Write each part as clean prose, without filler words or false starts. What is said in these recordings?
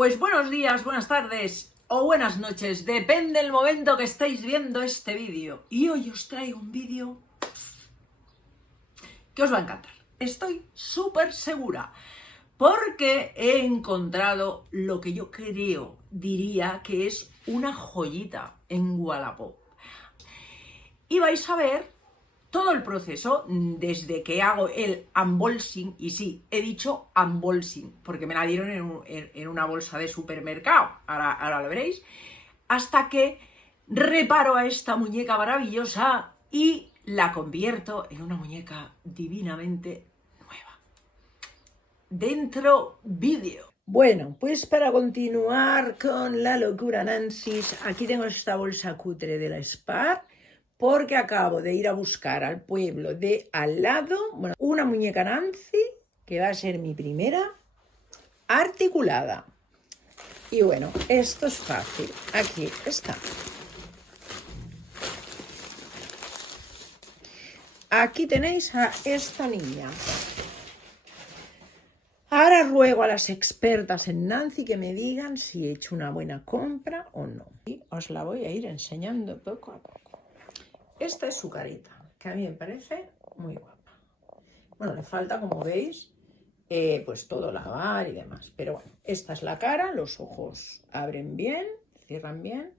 Pues buenos días, buenas tardes o buenas noches, depende del momento que estéis viendo este vídeo. Y hoy os traigo un vídeo que os va a encantar. Estoy súper segura, porque he encontrado lo que yo diría que es una joyita en Wallapop. Y vais a ver todo el proceso desde que hago el unboxing, y sí, he dicho unboxing, porque me la dieron en una bolsa de supermercado, ahora lo veréis, hasta que reparo a esta muñeca maravillosa y la convierto en una muñeca divinamente nueva. Dentro vídeo. Bueno, pues para continuar con la locura Nancy, aquí tengo esta bolsa cutre de la Spar, porque acabo de ir a buscar al pueblo de al lado, bueno, una muñeca Nancy, que va a ser mi primera articulada. Y bueno, esto es fácil. Aquí está. Aquí tenéis a esta niña. Ahora ruego a las expertas en Nancy que me digan si he hecho una buena compra o no. Y os la voy a ir enseñando poco a poco. Esta es su carita, que a mí me parece muy guapa. Bueno, le falta, como veis, pues todo lavar y demás. Pero bueno, esta es la cara, los ojos abren bien, cierran bien.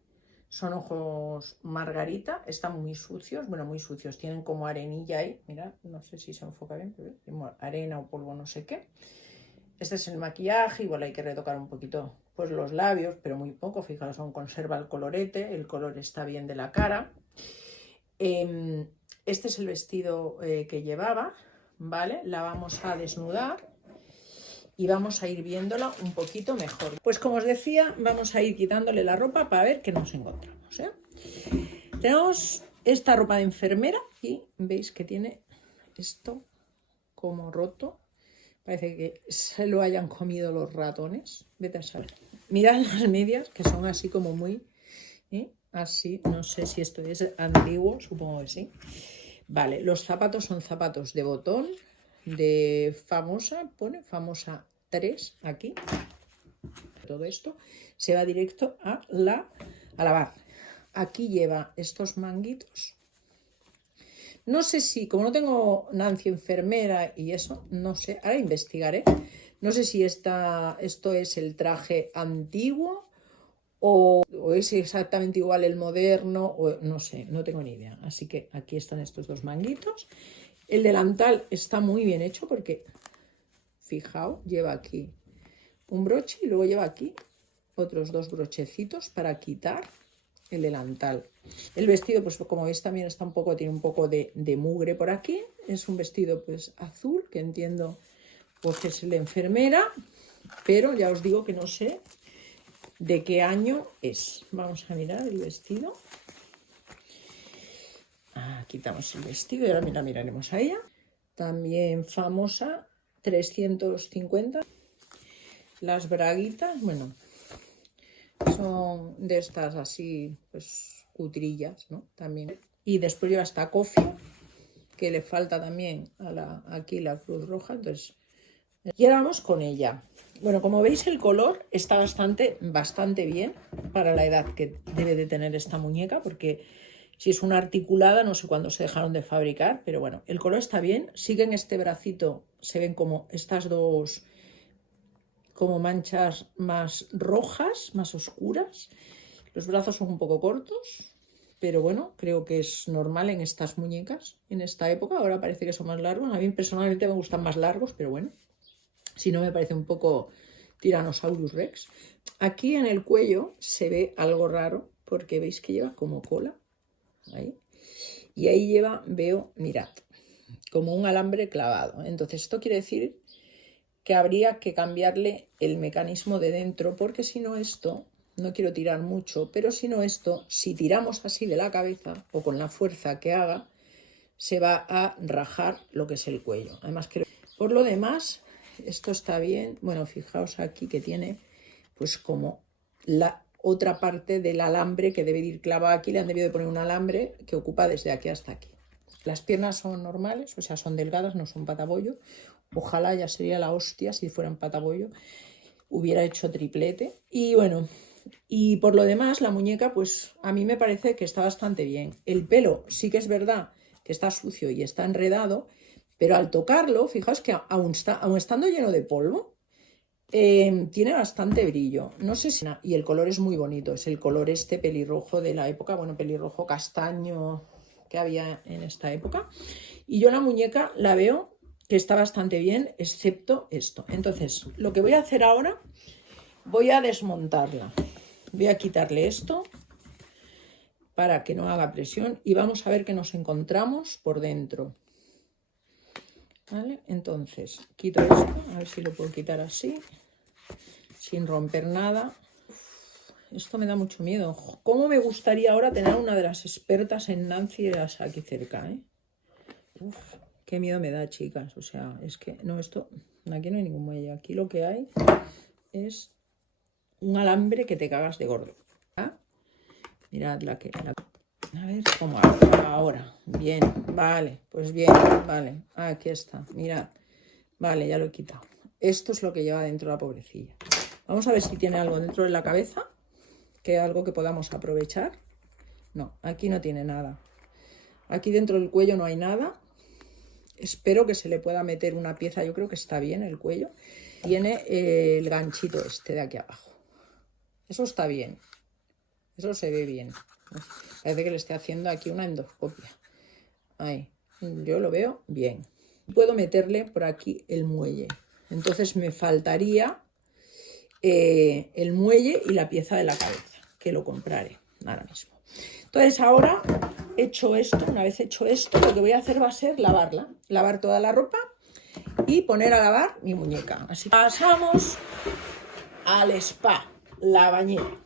Son ojos margarita, están muy sucios, bueno, muy sucios, tienen como arenilla ahí. Mirad, no sé si se enfoca bien, pero arena o polvo, no sé qué. Este es el maquillaje, igual hay que retocar un poquito pues los labios, pero muy poco. Fijaros, aún conserva el colorete, el color está bien de la cara. Este es el vestido que llevaba, ¿vale? La vamos a desnudar y vamos a ir viéndola un poquito mejor. Pues como os decía, vamos a ir quitándole la ropa para ver qué nos encontramos, ¿eh? Tenemos esta ropa de enfermera y veis que tiene esto como roto. Parece que se lo hayan comido los ratones. Vete a saber. Mirad las medias, que son así como muy... así, no sé si esto es antiguo, supongo que sí. Vale, los zapatos son zapatos de botón, de Famosa, pone Famosa 3 aquí. Todo esto se va directo a lavar. Aquí lleva estos manguitos. No sé si, como no tengo Nancy enfermera y eso, no sé, ahora investigaré. No sé si esto es el traje antiguo o es exactamente igual el moderno, o no sé, no tengo ni idea. Así que aquí están estos dos manguitos. El delantal está muy bien hecho porque, fijaos, lleva aquí un broche y luego lleva aquí otros dos brochecitos para quitar el delantal. El vestido, pues como veis, también está tiene un poco de mugre por aquí. Es un vestido pues azul, que entiendo pues que es la enfermera, pero ya os digo que no sé de qué año es. Vamos a mirar el vestido. Quitamos el vestido y ahora miraremos a ella. También Famosa 350. Las braguitas, bueno, son de estas así, pues cutrillas, ¿no? También. Y después lleva esta cofia, que le falta también aquí la Cruz Roja. Entonces, y ahora vamos con ella. Bueno, como veis, el color está bastante bien para la edad que debe de tener esta muñeca, porque si es una articulada, no sé cuándo se dejaron de fabricar, pero bueno, el color está bien. Sí que en este bracito se ven como estas dos como manchas más rojas, más oscuras. Los brazos son un poco cortos, pero bueno, creo que es normal en estas muñecas, en esta época. Ahora parece que son más largos. A mí personalmente me gustan más largos, pero bueno, si no me parece un poco Tyrannosaurus Rex. Aquí en el cuello se ve algo raro, porque veis que lleva como cola, ahí. Y ahí lleva, mirad, como un alambre clavado. Entonces esto quiere decir que habría que cambiarle el mecanismo de dentro, porque si no esto, no quiero tirar mucho, pero si no esto, si tiramos así de la cabeza o con la fuerza que haga, se va a rajar lo que es el cuello. Además, por lo demás, esto está bien. Bueno, fijaos aquí que tiene pues como la otra parte del alambre que debe ir clavado aquí. Le han debido de poner un alambre que ocupa desde aquí hasta aquí. Las piernas son normales, o sea, son delgadas, no son patabollo. Ojalá ya sería la hostia si fueran patabollo. hubiera hecho triplete. Y bueno, y por lo demás la muñeca pues a mí me parece que está bastante bien. El pelo sí que es verdad que está sucio y está enredado, pero al tocarlo, fijaos que aún estando lleno de polvo, tiene bastante brillo. No sé si... Y el color es muy bonito, es el color este pelirrojo de la época, bueno, pelirrojo castaño que había en esta época. Y yo la muñeca la veo que está bastante bien, excepto esto. Entonces, lo que voy a hacer ahora, voy a desmontarla. Voy a quitarle esto para que no haga presión y vamos a ver qué nos encontramos por dentro. ¿Vale? Entonces, quito esto, a ver si lo puedo quitar así, sin romper nada. Esto me da mucho miedo. ¿Cómo me gustaría ahora tener una de las expertas en Nancy aquí cerca, ¿eh? Uf, qué miedo me da, chicas. O sea, es que no, esto, aquí no hay ningún muelle. Aquí lo que hay es un alambre que te cagas de gordo. ¿Ah? Mirad la que... A ver cómo hago ahora. Bien, vale, pues bien, vale. Aquí está, mirad. Vale, ya lo he quitado. Esto es lo que lleva dentro la pobrecilla. Vamos a ver si tiene algo dentro de la cabeza, que algo que podamos aprovechar. No, aquí no tiene nada. Aquí dentro del cuello no hay nada. Espero que se le pueda meter una pieza. Yo creo que está bien el cuello. Tiene el ganchito este de aquí abajo. Eso está bien. Eso se ve bien. Parece que le estoy haciendo aquí una endoscopia. Ahí. Yo lo veo bien. Puedo meterle por aquí el muelle. Entonces me faltaría el muelle y la pieza de la cabeza, que lo compraré ahora mismo. Entonces ahora, hecho esto, una vez hecho esto, lo que voy a hacer va a ser lavarla. Lavar toda la ropa y poner a lavar mi muñeca. Así que pasamos al spa, la bañera.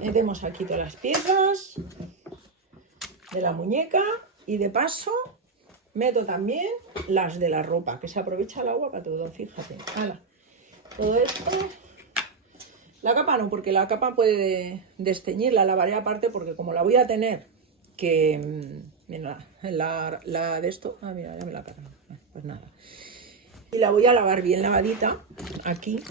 Metemos aquí todas las piezas de la muñeca y de paso meto también las de la ropa, que se aprovecha el agua para todo, fíjate. ¡Hala! Todo esto. La capa no, porque la capa puede desteñir, la lavaré aparte porque como la voy a tener que... Mira, la de esto... Ah, mira, ya me la cargo. Pues nada. Y la voy a lavar bien lavadita aquí.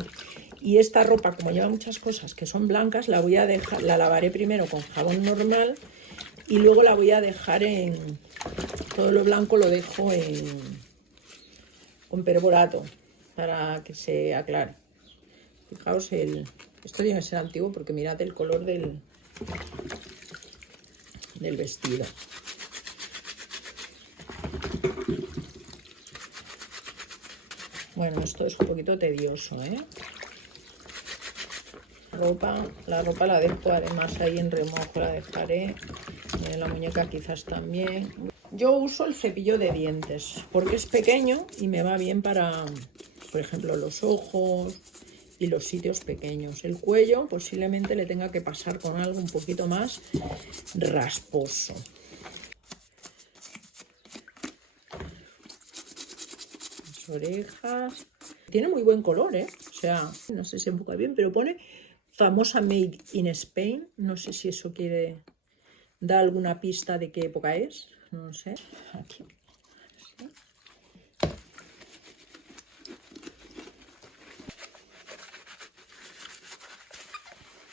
Y esta ropa, como lleva muchas cosas que son blancas, la voy a dejar, la lavaré primero con jabón normal y luego la voy a dejar en... Todo lo blanco lo dejo con perborato para que se aclare. Fijaos, esto tiene que ser antiguo porque mirad el color del vestido. Bueno, esto es un poquito tedioso, ¿eh? La ropa la dejo además ahí en remojo, la dejaré. En la muñeca quizás también. Yo uso el cepillo de dientes porque es pequeño y me va bien para, por ejemplo, los ojos y los sitios pequeños. El cuello posiblemente le tenga que pasar con algo un poquito más rasposo. Las orejas. Tiene muy buen color, ¿eh? O sea, no sé si enfoca bien, pero pone famosa Made in Spain. No sé si eso da alguna pista de qué época es. No sé. Aquí.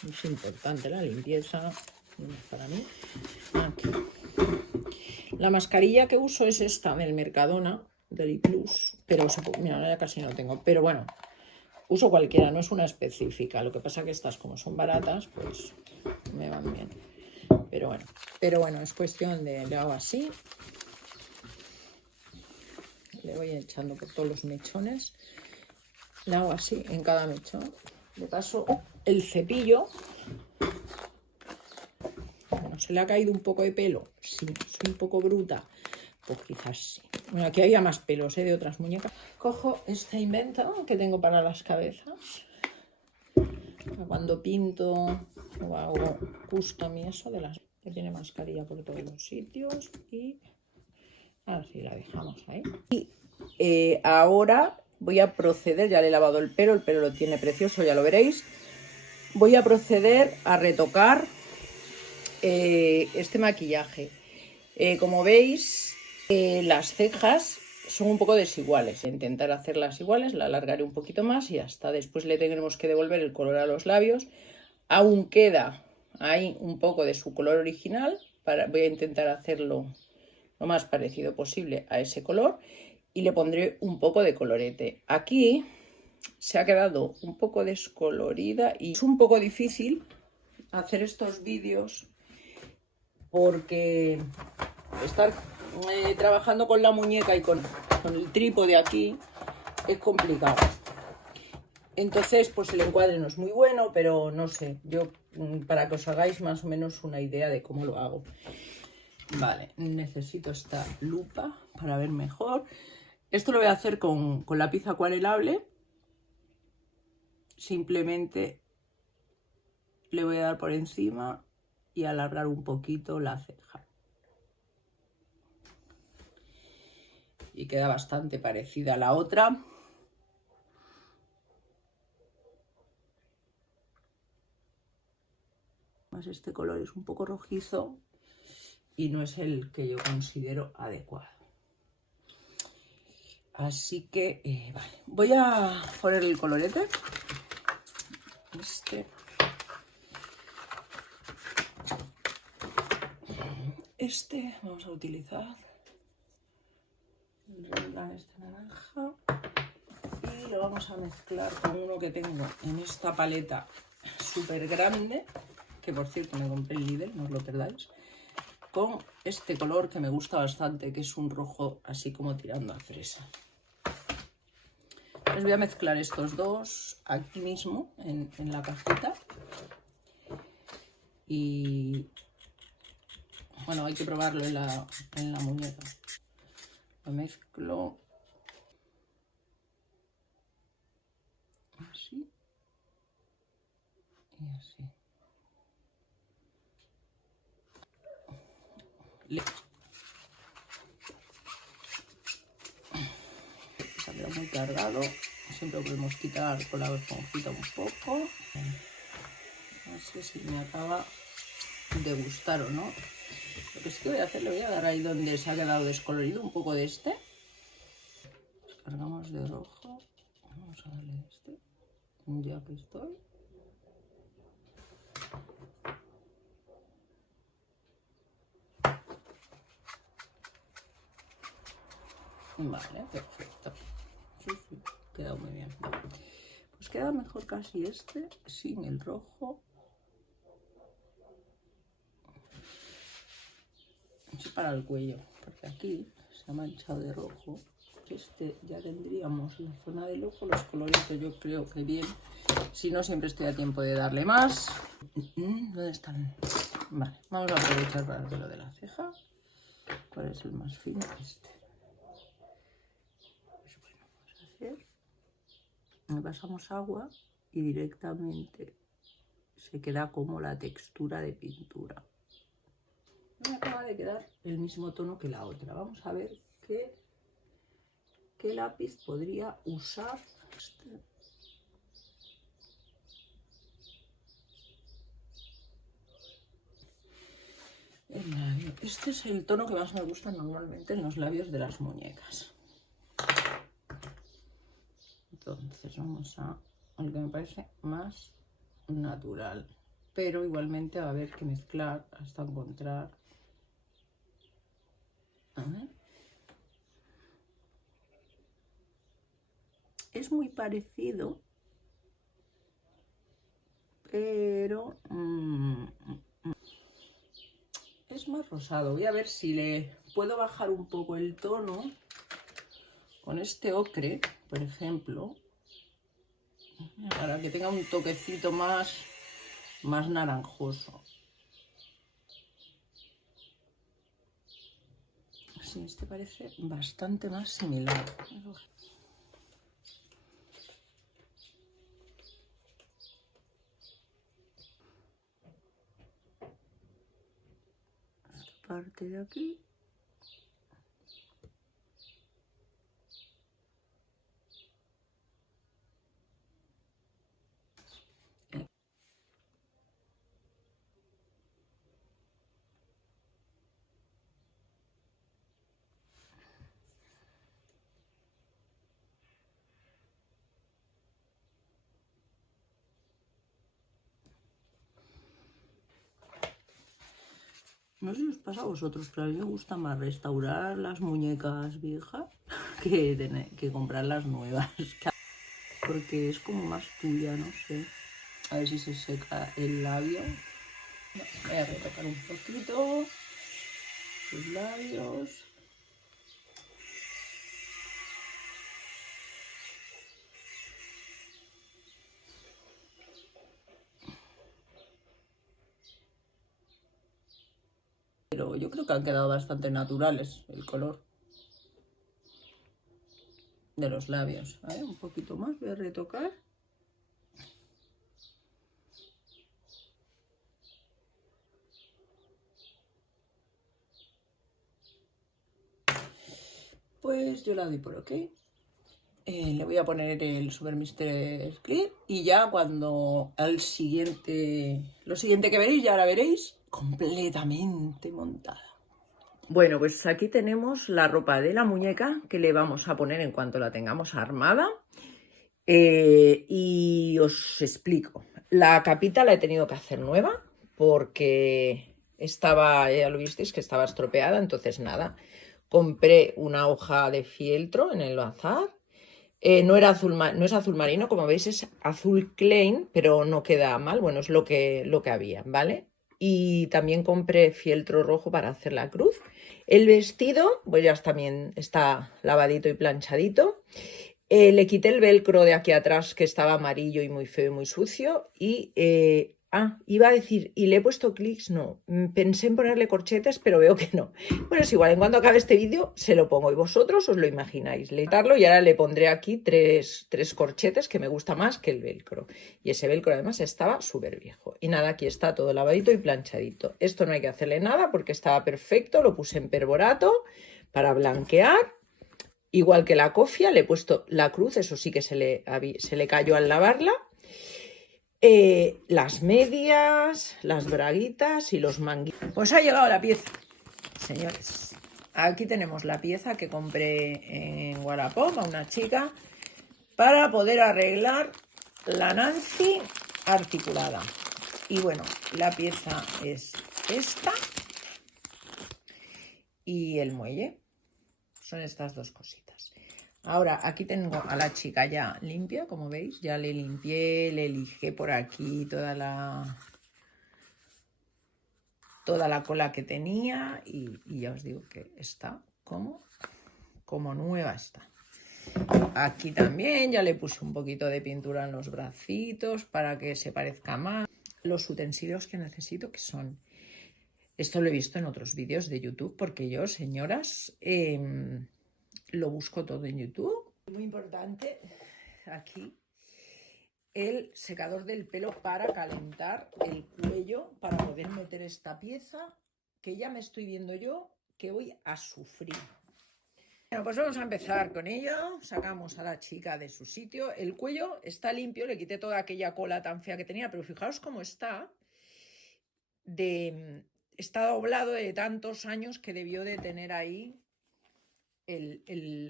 Es importante la limpieza para mí. Aquí. La mascarilla que uso es esta del Mercadona, del iPlus, pero mira, ya casi no tengo. Pero bueno, uso cualquiera, no es una específica. Lo que pasa que estas, como son baratas, pues me van bien. Pero bueno, es cuestión de... Le hago así. Le voy echando por todos los mechones. Le hago así en cada mechón. Le paso el cepillo. Bueno, ¿se le ha caído un poco de pelo? Sí, soy un poco bruta. Pues quizás sí. Bueno, aquí había más pelos, de otras muñecas. Cojo este invento que tengo para las cabezas. Cuando pinto o hago custom y eso de las... que tiene mascarilla por todos los sitios. Y así la dejamos ahí. Y ahora voy a proceder, ya le he lavado el pelo lo tiene precioso, ya lo veréis. Voy a proceder a retocar este maquillaje. Como veis, las cejas son un poco desiguales. Intentar hacerlas iguales, la alargaré un poquito más y hasta después le tendremos que devolver el color a los labios. Aún queda ahí un poco de su color original. Voy a intentar hacerlo lo más parecido posible a ese color y le pondré un poco de colorete. Aquí se ha quedado un poco descolorida y es un poco difícil hacer estos vídeos porque estar trabajando con la muñeca y con el trípode aquí es complicado. Entonces, pues el encuadre no es muy bueno, pero no sé, yo para que os hagáis más o menos una idea de cómo lo hago. Vale, necesito esta lupa para ver mejor. Esto lo voy a hacer con lápiz acuarelable. Simplemente le voy a dar por encima y alargar un poquito la ceja. Y queda bastante parecida a la otra. Más este color es un poco rojizo y no es el que yo considero adecuado. Así que, vale, voy a poner el colorete. Este vamos a utilizar el Rembrandt este naranja y lo vamos a mezclar con uno que tengo en esta paleta súper grande, que por cierto me compré en Lidl, no os lo perdáis, con este color que me gusta bastante, que es un rojo así como tirando a fresa. Les voy a mezclar estos dos aquí mismo en la cajita y bueno, hay que probarlo en la muñeca. Lo mezclo así y así. Se ha quedado muy cargado. Siempre podemos quitar con la esponjita un poco. No sé si me acaba de gustar o no. Lo que sí que voy a hacer, le voy a dar ahí donde se ha quedado descolorido un poco de este. Cargamos de rojo. Vamos a darle este. Ya que estoy. Vale, perfecto. Sí, sí, queda muy bien. Pues queda mejor casi este sin el rojo. Sí, para el cuello, porque aquí se ha manchado de rojo. Este ya tendríamos la zona del ojo, los coloritos yo creo que bien. Si no, siempre estoy a tiempo de darle más. ¿Dónde están? Vale, vamos a aprovechar para hacer lo de la ceja. ¿Cuál es el más fino? Este. Pues bueno, vamos a hacer. Le pasamos agua y directamente se queda como la textura de pintura. Me acaba de quedar el mismo tono que la otra. Vamos a ver qué lápiz podría usar. Este es el tono que más me gusta normalmente en los labios de las muñecas. Entonces vamos a lo que me parece más natural. Pero igualmente va a haber que mezclar hasta encontrar. A ver. Es muy parecido, pero es más rosado. Voy a ver si le puedo bajar un poco el tono con este ocre, por ejemplo, para que tenga un toquecito más naranjoso. Sí, este parece bastante más similar. Esta parte de aquí. No sé si os pasa a vosotros, pero a mí me gusta más restaurar las muñecas viejas que comprar las nuevas. Porque es como más tuya, no sé. A ver si se seca el labio. Voy a retocar un poquito los labios. Pero yo creo que han quedado bastante naturales el color de los labios. A ver, un poquito más, voy a retocar. Pues yo la doy por ok. Le voy a poner el Super Mister Clean y ya cuando lo siguiente que veréis, ya la veréis completamente montada. Bueno, pues aquí tenemos la ropa de la muñeca que le vamos a poner en cuanto la tengamos armada. Y os explico. La capita la he tenido que hacer nueva porque estaba, ya lo visteis, que estaba estropeada. Entonces nada, compré una hoja de fieltro en el bazar. No es azul marino, como veis es azul Klein, pero no queda mal. Bueno, es lo que había, ¿vale? Y también compré fieltro rojo para hacer la cruz. El vestido, pues ya también está lavadito y planchadito. Le quité el velcro de aquí atrás, que estaba amarillo y muy feo y muy sucio. Y, iba a decir, ¿y le he puesto clics? No, pensé en ponerle corchetes, pero veo que no. Bueno, es igual, en cuanto acabe este vídeo se lo pongo y vosotros os lo imagináis. Le quitarlo y ahora le pondré aquí tres corchetes, que me gusta más que el velcro. Y ese velcro además estaba súper viejo. Y nada, aquí está todo lavadito y planchadito. Esto no hay que hacerle nada porque estaba perfecto, lo puse en perborato para blanquear. Igual que la cofia, le he puesto la cruz, eso sí que se le cayó al lavarla. Las medias, las braguitas y los manguitos. Pues ha llegado la pieza, señores. Aquí tenemos la pieza que compré en Wallapop a una chica para poder arreglar la Nancy articulada. Y bueno, la pieza es esta y el muelle. Son estas dos cositas. Ahora aquí tengo a la chica ya limpia, como veis. Ya le limpié, le lijé por aquí toda la cola que tenía y ya os digo que está como nueva está. Aquí también ya le puse un poquito de pintura en los bracitos para que se parezca más. Los utensilios que necesito, que son... Esto lo he visto en otros vídeos de YouTube porque yo, señoras, lo busco todo en YouTube. Muy importante aquí el secador del pelo para calentar el cuello, para poder meter esta pieza que ya me estoy viendo yo que voy a sufrir. Bueno, pues vamos a empezar con ello. Sacamos a la chica de su sitio. El cuello está limpio, le quité toda aquella cola tan fea que tenía, pero fijaos cómo está. Está doblado de tantos años que debió de tener ahí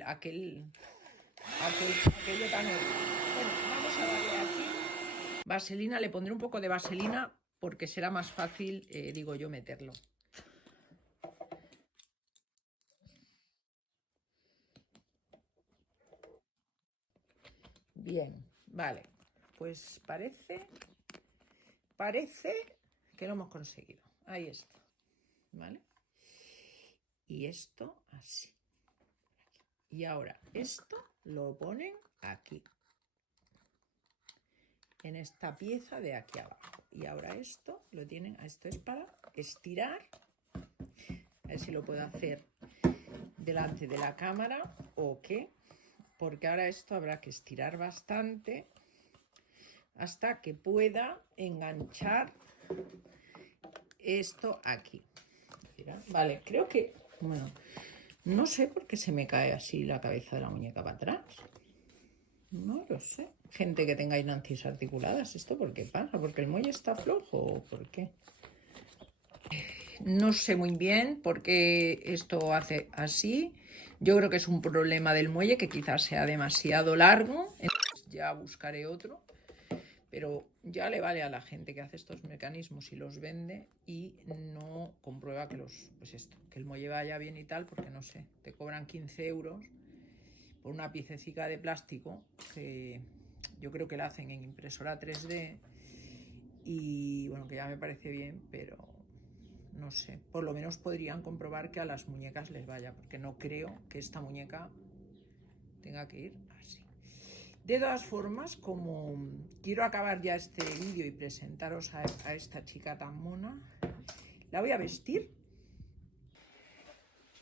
aquello tan... Bueno, vamos a darle aquí vaselina. Le pondré un poco de vaselina porque será más fácil, digo yo, meterlo. Bien, vale, pues parece que lo hemos conseguido. Ahí está, ¿vale? Y esto así. Y ahora esto lo ponen aquí, en esta pieza de aquí abajo. Y ahora esto lo tienen, esto es para estirar. A ver si lo puedo hacer delante de la cámara o qué, porque ahora esto habrá que estirar bastante hasta que pueda enganchar esto aquí. Vale, creo que, bueno, no sé por qué se me cae así la cabeza de la muñeca para atrás. No lo sé. Gente que tengáis Nancy's articuladas, ¿esto por qué pasa? ¿Porque el muelle está flojo o por qué? No sé muy bien por qué esto hace así. Yo creo que es un problema del muelle, que quizás sea demasiado largo. Entonces ya buscaré otro. pero ya le vale a la gente que hace estos mecanismos y los vende y no comprueba que que el muelle vaya bien y tal, porque no sé, te cobran 15 euros por una piececita de plástico que yo creo que la hacen en impresora 3D y bueno, que ya me parece bien, pero no sé, por lo menos podrían comprobar que a las muñecas les vaya, porque no creo que esta muñeca tenga que ir así. De todas formas, como quiero acabar ya este vídeo y presentaros a esta chica tan mona, la voy a vestir.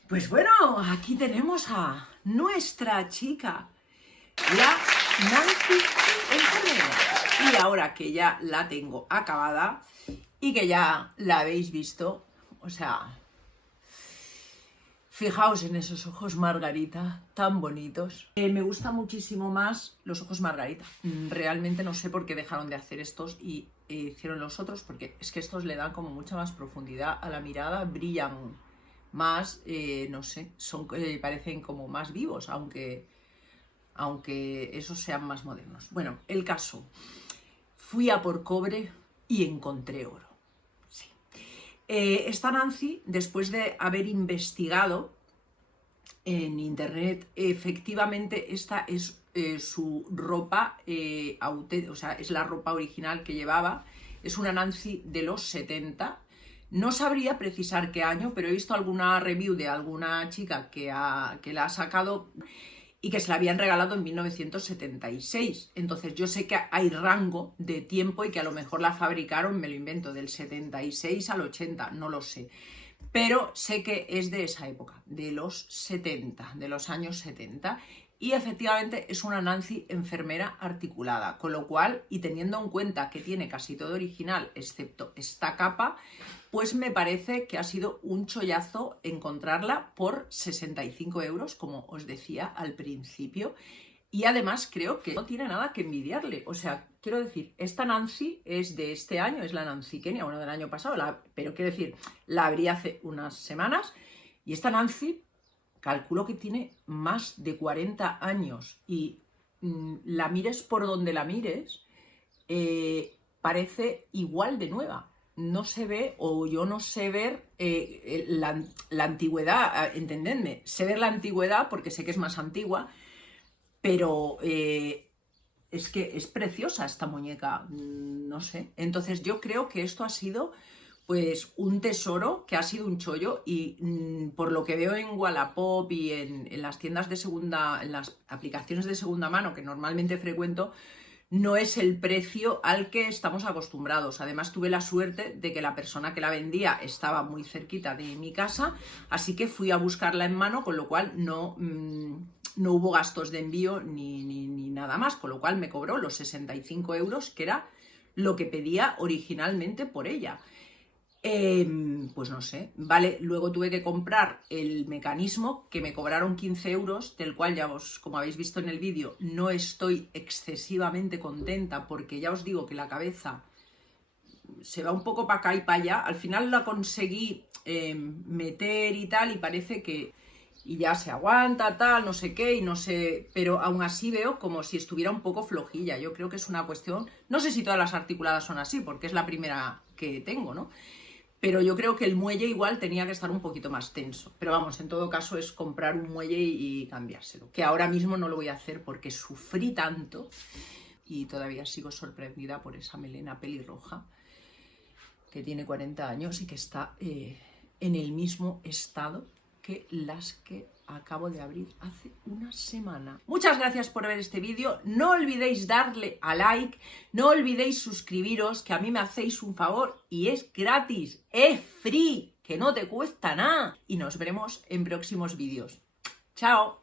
Pues bueno, aquí tenemos a nuestra chica, la Nancy enfermera. Y ahora que ya la tengo acabada y que ya la habéis visto, o sea, fijaos en esos ojos margarita tan bonitos. Me gustan muchísimo más los ojos margarita. Realmente no sé por qué dejaron de hacer estos y hicieron los otros, porque es que estos le dan como mucha más profundidad a la mirada, brillan más, no sé, parecen como más vivos, aunque esos sean más modernos. Bueno, el caso, fui a por cobre y encontré oro. Sí. Esta Nancy, después de haber investigado en internet, efectivamente esta es su ropa, o sea, es la ropa original que llevaba, es una Nancy de los 70. No sabría precisar qué año, pero he visto alguna review de alguna chica que la ha sacado y que se la habían regalado en 1976. Entonces yo sé que hay rango de tiempo y que a lo mejor la fabricaron, me lo invento, del 76 al 80, no lo sé. Pero sé que es de esa época, de los 70, de los años 70. Y efectivamente es una Nancy enfermera articulada, con lo cual, y teniendo en cuenta que tiene casi todo original, excepto esta capa, pues me parece que ha sido un chollazo encontrarla por 65 euros, como os decía al principio. Y además creo que no tiene nada que envidiarle. O sea, quiero decir, esta Nancy es de este año, es la Nancy Kenia, bueno, del año pasado, pero quiero decir, la abrí hace unas semanas. Y esta Nancy, calculo que tiene más de 40 años. Y la mires por donde la mires, parece igual de nueva. No se ve, o yo no sé ver la antigüedad, entendedme, sé ver la antigüedad porque sé que es más antigua, pero es que es preciosa esta muñeca, no sé. Entonces yo creo que esto ha sido pues un tesoro, que ha sido un chollo, y por lo que veo en Wallapop y en las tiendas de segunda, en las aplicaciones de segunda mano que normalmente frecuento, no es el precio al que estamos acostumbrados. Además tuve la suerte de que la persona que la vendía estaba muy cerquita de mi casa, así que fui a buscarla en mano, con lo cual no hubo gastos de envío ni nada más, con lo cual me cobró los 65 euros, que era lo que pedía originalmente por ella. Pues no sé, vale, luego tuve que comprar el mecanismo, que me cobraron 15 euros, del cual ya como habéis visto en el vídeo, no estoy excesivamente contenta, porque ya os digo que la cabeza se va un poco para acá y para allá. Al final la conseguí meter y tal, y parece que y ya se aguanta, tal, no sé qué, y no sé, pero aún así veo como si estuviera un poco flojilla. Yo creo que es una cuestión, no sé si todas las articuladas son así, porque es la primera que tengo, ¿no? Pero yo creo que el muelle igual tenía que estar un poquito más tenso. Pero vamos, en todo caso es comprar un muelle y cambiárselo. Que ahora mismo no lo voy a hacer porque sufrí tanto y todavía sigo sorprendida por esa melena pelirroja que tiene 40 años y que está en el mismo estado que las que acabo de abrir hace una semana. Muchas gracias por ver este vídeo. No olvidéis darle a like, no olvidéis suscribiros, que a mí me hacéis un favor y es gratis, es free, que no te cuesta nada. Y nos veremos en próximos vídeos. ¡Chao!